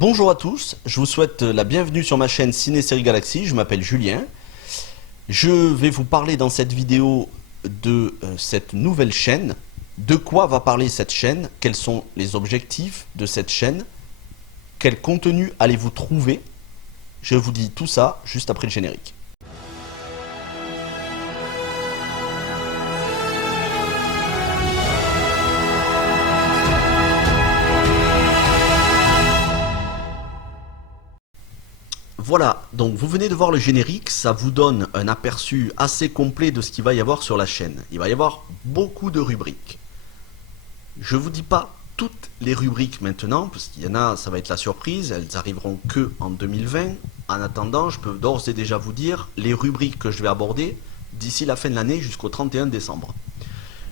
Bonjour à tous, je vous souhaite la bienvenue sur ma chaîne Ciné Série Galaxy, je m'appelle Julien. Je vais vous parler dans cette vidéo de cette nouvelle chaîne. De quoi va parler cette chaîne? Quels sont les objectifs de cette chaîne? Quel contenu allez-vous trouver? Je vous dis tout ça juste après le générique. Voilà, donc vous venez de voir le générique, ça vous donne un aperçu assez complet de ce qu'il va y avoir sur la chaîne. Il va y avoir beaucoup de rubriques. Je vous dis pas toutes les rubriques maintenant, parce qu'il y en a, ça va être la surprise, elles arriveront que en 2020. En attendant, je peux d'ores et déjà vous dire les rubriques que je vais aborder d'ici la fin de l'année jusqu'au 31 décembre.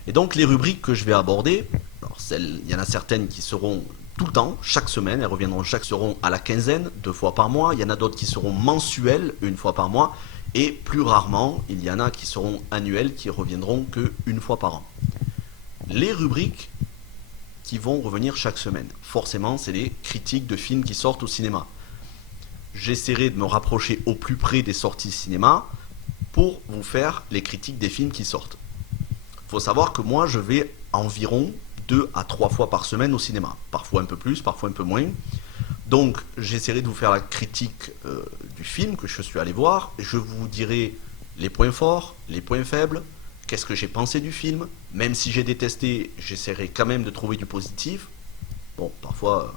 Et donc les rubriques que je vais aborder, alors il y en a certaines qui seront tout le temps, chaque semaine, elles reviendront seront à la quinzaine, 2 fois par mois. Il y en a d'autres qui seront mensuelles, 1 fois par mois. Et plus rarement, il y en a qui seront annuelles, qui reviendront que 1 fois par an. Les rubriques qui vont revenir chaque semaine, forcément, c'est les critiques de films qui sortent au cinéma. J'essaierai de me rapprocher au plus près des sorties cinéma pour vous faire les critiques des films qui sortent. Il faut savoir que moi, je vais environ 2 à 3 fois par semaine au cinéma. Parfois un peu plus, parfois un peu moins. Donc j'essaierai de vous faire la critique du film que je suis allé voir. Je vous dirai les points forts, les points faibles, qu'est-ce que j'ai pensé du film. Même si j'ai détesté, j'essaierai quand même de trouver du positif. Bon, parfois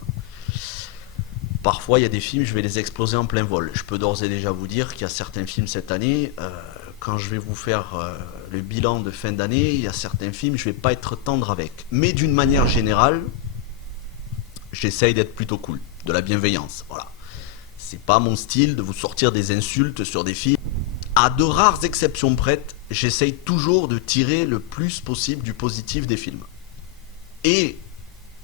il y a des films, je vais les exploser en plein vol. Je peux d'ores et déjà vous dire qu'il y a certains films cette année, quand je vais vous faire le bilan de fin d'année, il y a certains films, je vais pas être tendre avec. Mais d'une manière générale, j'essaye d'être plutôt cool, de la bienveillance, voilà. C'est pas mon style de vous sortir des insultes sur des films. À de rares exceptions prêtes, j'essaye toujours de tirer le plus possible du positif des films. Et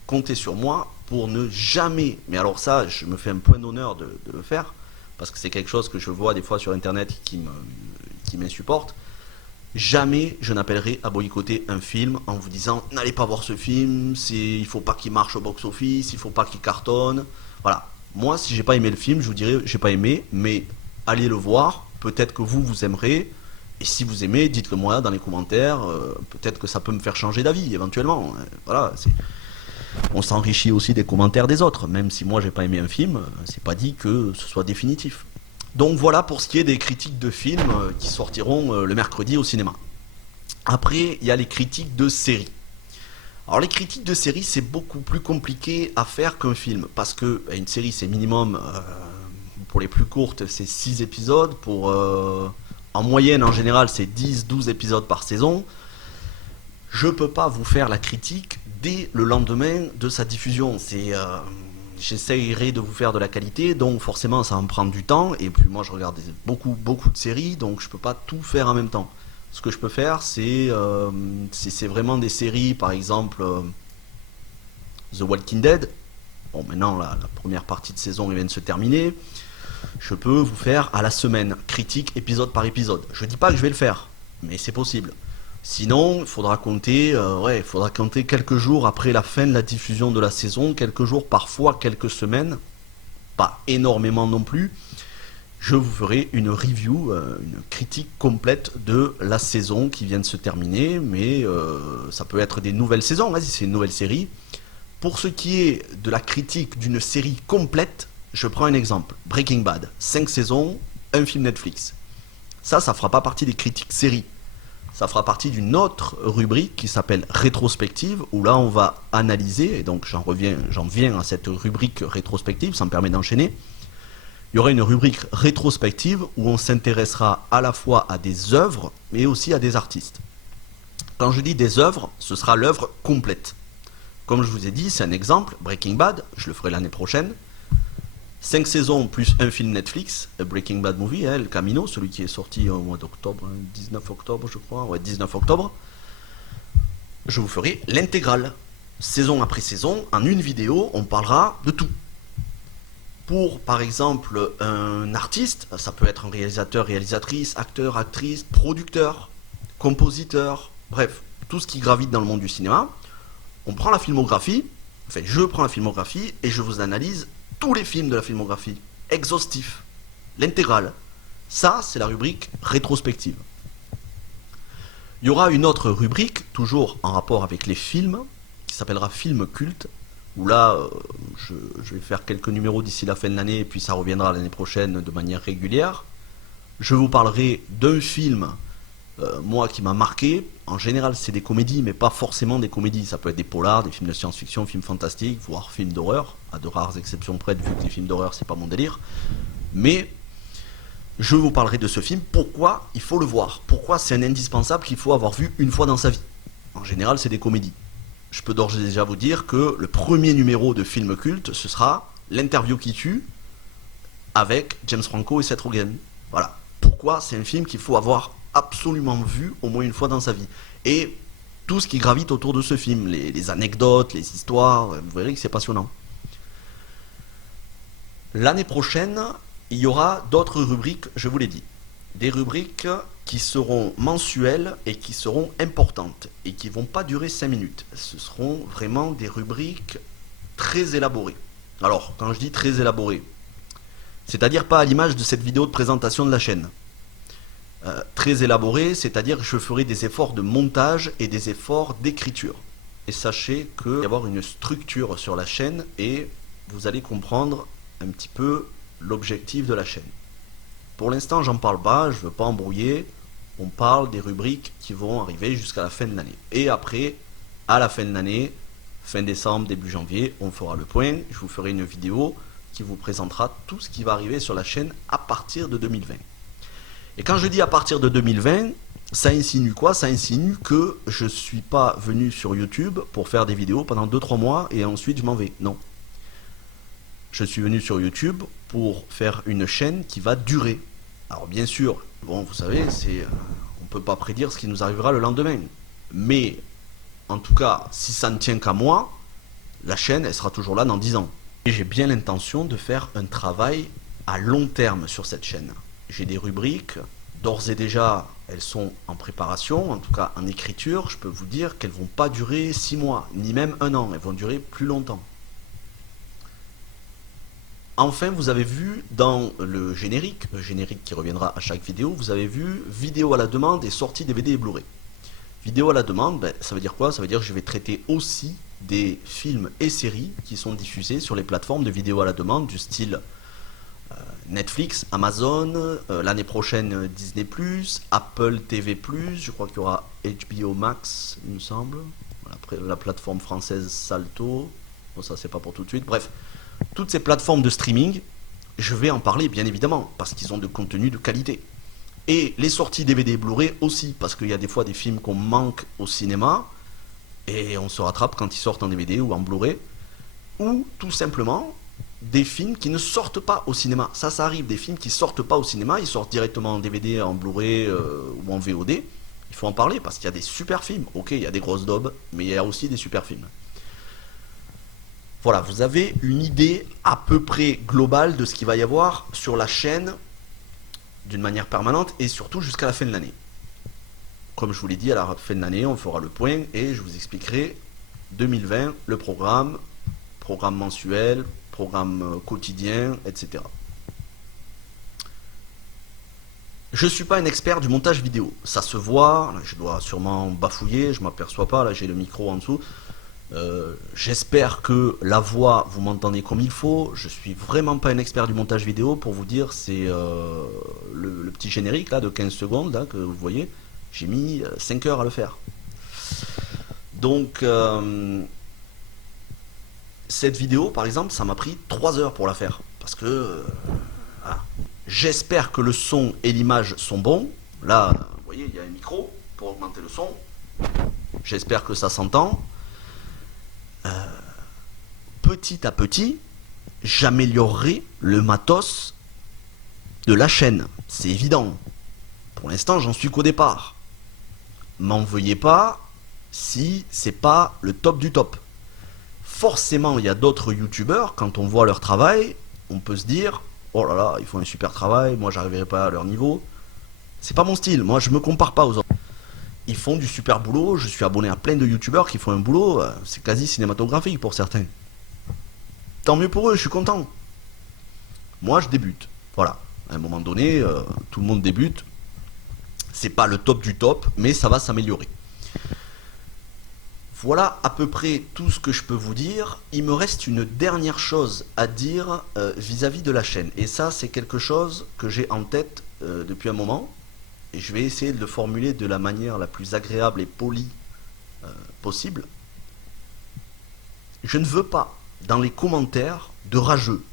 comptez sur moi pour ne jamais, mais alors ça, je me fais un point d'honneur de le faire, parce que c'est quelque chose que je vois des fois sur internet qui m'insupporte. Jamais je n'appellerai à boycotter un film en vous disant n'allez pas voir ce film, il faut pas qu'il marche au box-office, il faut pas qu'il cartonne. Voilà. Moi, si j'ai pas aimé le film, je vous dirai j'ai pas aimé, mais allez le voir. Peut-être que vous aimerez. Et si vous aimez, dites-le moi dans les commentaires. Peut-être que ça peut me faire changer d'avis éventuellement. Voilà. On s'enrichit aussi des commentaires des autres. Même si moi j'ai pas aimé un film, c'est pas dit que ce soit définitif. Donc voilà pour ce qui est des critiques de films qui sortiront le mercredi au cinéma. Après, il y a les critiques de séries. Alors les critiques de séries, c'est beaucoup plus compliqué à faire qu'un film. Parce que une série, c'est minimum, pour les plus courtes, c'est 6 épisodes. En moyenne, en général, c'est 10-12 épisodes par saison. Je peux pas vous faire la critique dès le lendemain de sa diffusion. J'essayerai de vous faire de la qualité, donc forcément ça va me prendre du temps, et puis moi je regarde beaucoup de séries, donc je peux pas tout faire en même temps. Ce que je peux faire, c'est vraiment des séries, par exemple The Walking Dead. Bon, maintenant la première partie de saison vient de se terminer. Je peux vous faire à la semaine, critique épisode par épisode. Je dis pas que je vais le faire, mais c'est possible. Sinon, il faudra compter quelques jours après la fin de la diffusion de la saison, quelques jours, parfois quelques semaines, pas énormément non plus. Je vous ferai une review, une critique complète de la saison qui vient de se terminer, mais ça peut être des nouvelles saisons, vas-y, c'est une nouvelle série. Pour ce qui est de la critique d'une série complète, je prends un exemple, Breaking Bad, 5 saisons, un film Netflix. Ça fera pas partie des critiques séries. Ça fera partie d'une autre rubrique qui s'appelle rétrospective, où là on va analyser, et donc j'en viens à cette rubrique rétrospective, ça me permet d'enchaîner. Il y aura une rubrique rétrospective où on s'intéressera à la fois à des œuvres, mais aussi à des artistes. Quand je dis des œuvres, ce sera l'œuvre complète. Comme je vous ai dit, c'est un exemple, Breaking Bad, je le ferai l'année prochaine. 5 saisons plus un film Netflix, Breaking Bad Movie, El Camino, celui qui est sorti au mois d'octobre, 19 octobre je crois, ouais 19 octobre. Je vous ferai l'intégrale, saison après saison, en une vidéo, on parlera de tout. Pour par exemple un artiste, ça peut être un réalisateur, réalisatrice, acteur, actrice, producteur, compositeur, bref, tout ce qui gravite dans le monde du cinéma. On prend la filmographie, enfin je prends la filmographie et je vous analyse tous les films de la filmographie, exhaustif, l'intégrale. Ça, c'est la rubrique rétrospective. Il y aura une autre rubrique, toujours en rapport avec les films, qui s'appellera Film culte, où là, je vais faire quelques numéros d'ici la fin de l'année, et puis ça reviendra l'année prochaine de manière régulière. Je vous parlerai d'un film, moi, qui m'a marqué. En général, c'est des comédies, mais pas forcément des comédies. Ça peut être des polars, des films de science-fiction, films fantastiques, voire films d'horreur, à de rares exceptions près, vu que les films d'horreur, c'est pas mon délire. Mais je vous parlerai de ce film, pourquoi il faut le voir, pourquoi c'est un indispensable qu'il faut avoir vu une fois dans sa vie. En général, c'est des comédies. Je peux d'ores et déjà vous dire que le premier numéro de Film culte, ce sera L'interview qui tue avec James Franco et Seth Rogen. Voilà. Pourquoi c'est un film qu'il faut avoir absolument vu au moins une fois dans sa vie. Et tout ce qui gravite autour de ce film, les anecdotes, les histoires, vous verrez que c'est passionnant. L'année prochaine, il y aura d'autres rubriques, je vous l'ai dit. Des rubriques qui seront mensuelles et qui seront importantes et qui ne vont pas durer 5 minutes. Ce seront vraiment des rubriques très élaborées. Alors, quand je dis très élaborées, c'est-à-dire pas à l'image de cette vidéo de présentation de la chaîne. Très élaborées, c'est-à-dire que je ferai des efforts de montage et des efforts d'écriture. Et sachez qu'il va y avoir une structure sur la chaîne et vous allez comprendre un petit peu l'objectif de la chaîne. Pour l'instant, j'en parle pas, je veux pas embrouiller. On parle des rubriques qui vont arriver jusqu'à la fin de l'année. Et après, à la fin de l'année, fin décembre, début janvier, on fera le point. Je vous ferai une vidéo qui vous présentera tout ce qui va arriver sur la chaîne à partir de 2020. Et quand je dis à partir de 2020, ça insinue quoi? Ça insinue que je ne suis pas venu sur YouTube pour faire des vidéos pendant 2-3 mois et ensuite je m'en vais. Non. Je suis venu sur YouTube pour faire une chaîne qui va durer. Alors bien sûr, bon, vous savez, on ne peut pas prédire ce qui nous arrivera le lendemain. Mais, en tout cas, si ça ne tient qu'à moi, la chaîne, elle sera toujours là dans 10 ans. Et j'ai bien l'intention de faire un travail à long terme sur cette chaîne. J'ai des rubriques, d'ores et déjà, elles sont en préparation, en tout cas en écriture. Je peux vous dire qu'elles ne vont pas durer 6 mois, ni même 1 an, elles vont durer plus longtemps. Enfin, vous avez vu dans le générique qui reviendra à chaque vidéo, vous avez vu vidéo à la demande et sortie DVD et Blu-ray. Vidéo à la demande, ben, ça veut dire quoi? Ça veut dire que je vais traiter aussi des films et séries qui sont diffusés sur les plateformes de vidéo à la demande du style Netflix, Amazon, l'année prochaine Disney+, Apple TV+, je crois qu'il y aura HBO Max, il me semble, la plateforme française Salto, bon ça c'est pas pour tout de suite, bref. Toutes ces plateformes de streaming, je vais en parler bien évidemment, parce qu'ils ont de contenu de qualité. Et les sorties DVD et Blu-ray aussi, parce qu'il y a des fois des films qu'on manque au cinéma, et on se rattrape quand ils sortent en DVD ou en Blu-ray, ou tout simplement des films qui ne sortent pas au cinéma. Ça arrive, des films qui sortent pas au cinéma, ils sortent directement en DVD, en Blu-ray ou en VOD. Il faut en parler, parce qu'il y a des super films. Ok, il y a des grosses daubes, mais il y a aussi des super films. Voilà, vous avez une idée à peu près globale de ce qu'il va y avoir sur la chaîne d'une manière permanente et surtout jusqu'à la fin de l'année. Comme je vous l'ai dit, à la fin de l'année, on fera le point et je vous expliquerai 2020, le programme mensuel, programme quotidien, etc. Je ne suis pas un expert du montage vidéo, ça se voit, je dois sûrement bafouiller, je ne m'aperçois pas, là j'ai le micro en dessous. J'espère que la voix, vous m'entendez comme il faut. Je suis vraiment pas un expert du montage vidéo. Pour vous dire, c'est le petit générique là de 15 secondes là, que vous voyez. J'ai mis 5 heures à le faire. Donc, cette vidéo, par exemple, ça m'a pris 3 heures pour la faire. Parce que voilà. J'espère que le son et l'image sont bons. Là, vous voyez, il y a un micro pour augmenter le son. J'espère que ça s'entend. Petit à petit, j'améliorerai le matos de la chaîne. C'est évident. Pour l'instant, j'en suis qu'au départ. M'en veuillez pas si c'est pas le top du top. Forcément, il y a d'autres youtubeurs, quand on voit leur travail, on peut se dire « Oh là là, ils font un super travail, moi j'arriverai pas à leur niveau. » C'est pas mon style, moi je me compare pas aux autres. Ils font du super boulot, je suis abonné à plein de youtubeurs qui font un boulot, c'est quasi cinématographique pour certains. Tant mieux pour eux, je suis content. Moi, je débute. Voilà. À un moment donné, tout le monde débute. C'est pas le top du top, mais ça va s'améliorer. Voilà à peu près tout ce que je peux vous dire. Il me reste une dernière chose à dire vis-à-vis de la chaîne. Et ça, c'est quelque chose que j'ai en tête depuis un moment. Et je vais essayer de le formuler de la manière la plus agréable et polie possible. Je ne veux pas, dans les commentaires, de rageux.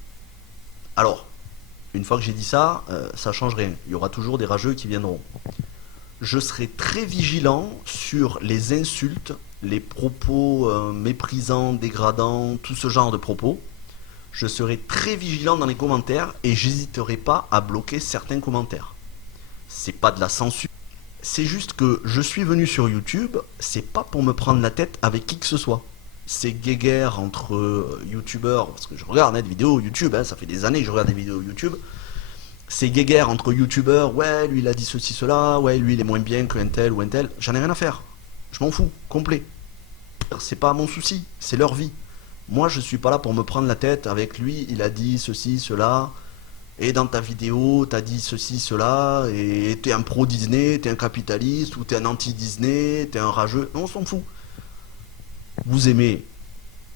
Alors, une fois que j'ai dit ça, ça change rien. Il y aura toujours des rageux qui viendront. Je serai très vigilant sur les insultes, les propos méprisants, dégradants, tout ce genre de propos. Je serai très vigilant dans les commentaires et j'hésiterai pas à bloquer certains commentaires. C'est pas de la censure. C'est juste que je suis venu sur YouTube, c'est pas pour me prendre la tête avec qui que ce soit. C'est guéguerre entre youtubeurs, parce que je regarde des vidéos YouTube, ça fait des années que je regarde des vidéos YouTube. C'est guéguerre entre youtubeurs, ouais, lui il a dit ceci, cela, ouais, lui il est moins bien qu'un tel ou un tel. J'en ai rien à faire. Je m'en fous, complet. C'est pas mon souci, c'est leur vie. Moi je suis pas là pour me prendre la tête avec lui, il a dit ceci, cela. Et dans ta vidéo, t'as dit ceci, cela, et t'es un pro Disney, t'es un capitaliste, ou t'es un anti-Disney, t'es un rageux. Non, on s'en fout. Vous aimez,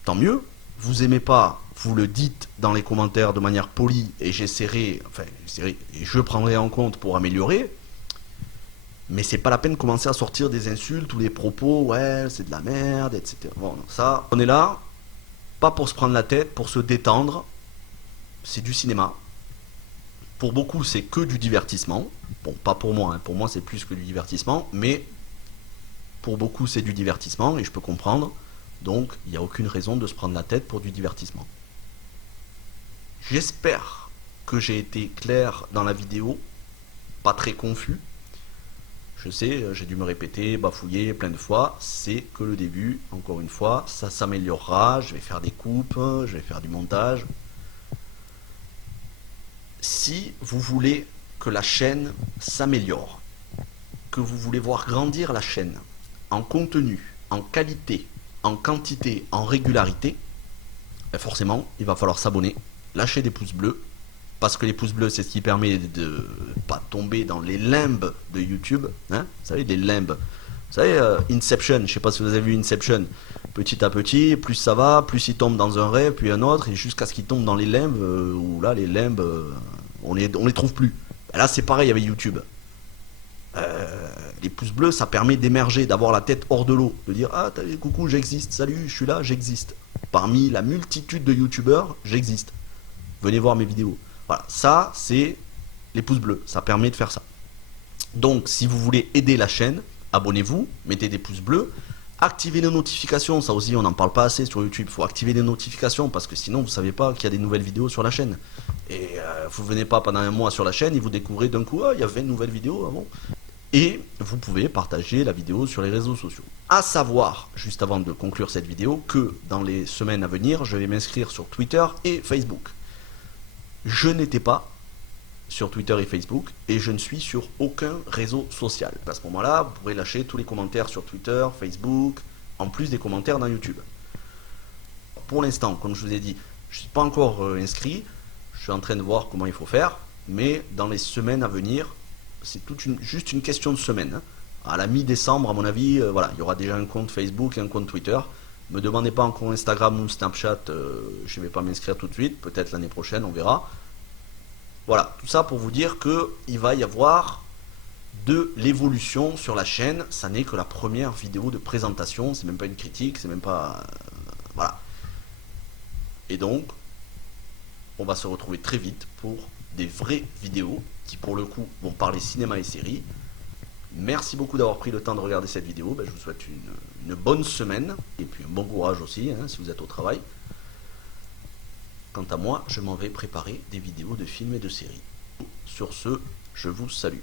tant mieux. Vous aimez pas, vous le dites dans les commentaires de manière polie, et j'essaierai, et je prendrai en compte pour améliorer. Mais c'est pas la peine de commencer à sortir des insultes ou des propos, ouais, c'est de la merde, etc. Bon, ça, on est là, pas pour se prendre la tête, pour se détendre. C'est du cinéma. Pour beaucoup, c'est que du divertissement. Bon, pas pour moi, pour moi c'est plus que du divertissement, mais pour beaucoup c'est du divertissement et je peux comprendre. Donc, il n'y a aucune raison de se prendre la tête pour du divertissement. J'espère que j'ai été clair dans la vidéo, pas très confus. Je sais, j'ai dû me répéter, bafouiller plein de fois. C'est que le début, encore une fois, ça s'améliorera. Je vais faire des coupes, je vais faire du montage. Si vous voulez que la chaîne s'améliore, que vous voulez voir grandir la chaîne en contenu, en qualité, en quantité, en régularité, forcément, il va falloir s'abonner, lâcher des pouces bleus, parce que les pouces bleus, c'est ce qui permet de pas tomber dans les limbes de YouTube. Vous savez, les limbes. Vous savez, Inception, je ne sais pas si vous avez vu Inception. Petit à petit, plus ça va, plus il tombe dans un rêve, puis un autre, et jusqu'à ce qu'il tombe dans les limbes, où là, les limbes, on les trouve plus. Et là, c'est pareil avec YouTube. Les pouces bleus, ça permet d'émerger, d'avoir la tête hors de l'eau, de dire ah coucou, j'existe, salut, je suis là, j'existe. Parmi la multitude de youtubeurs, j'existe. Venez voir mes vidéos. Voilà, ça c'est les pouces bleus, ça permet de faire ça. Donc si vous voulez aider la chaîne, abonnez-vous, mettez des pouces bleus, activez les notifications, ça aussi on n'en parle pas assez sur YouTube, il faut activer les notifications parce que sinon vous ne savez pas qu'il y a des nouvelles vidéos sur la chaîne. Et vous venez pas pendant un mois sur la chaîne et vous découvrez d'un coup, il y a 20 nouvelles vidéos avant. Et vous pouvez partager la vidéo sur les réseaux sociaux. À savoir, juste avant de conclure cette vidéo, que dans les semaines à venir, je vais m'inscrire sur Twitter et Facebook. Je n'étais pas sur Twitter et Facebook et je ne suis sur aucun réseau social. À ce moment-là, vous pourrez lâcher tous les commentaires sur Twitter, Facebook, en plus des commentaires dans YouTube. Pour l'instant, comme je vous ai dit, je ne suis pas encore inscrit. Je suis en train de voir comment il faut faire, mais dans les semaines à venir, c'est juste une question de semaine. À la mi-décembre, à mon avis, voilà, il y aura déjà un compte Facebook et un compte Twitter. Ne me demandez pas encore Instagram ou Snapchat, je ne vais pas m'inscrire tout de suite, peut-être l'année prochaine, on verra. Voilà, tout ça pour vous dire qu'il va y avoir de l'évolution sur la chaîne. Ça n'est que la première vidéo de présentation, c'est même pas une critique, c'est même pas... voilà. Et donc, on va se retrouver très vite pour des vraies vidéos qui pour le coup vont parler cinéma et séries. Merci beaucoup d'avoir pris le temps de regarder cette vidéo. Je vous souhaite une bonne semaine et puis un bon courage aussi si vous êtes au travail. Quant à moi, je m'en vais préparer des vidéos de films et de séries. Sur ce, je vous salue.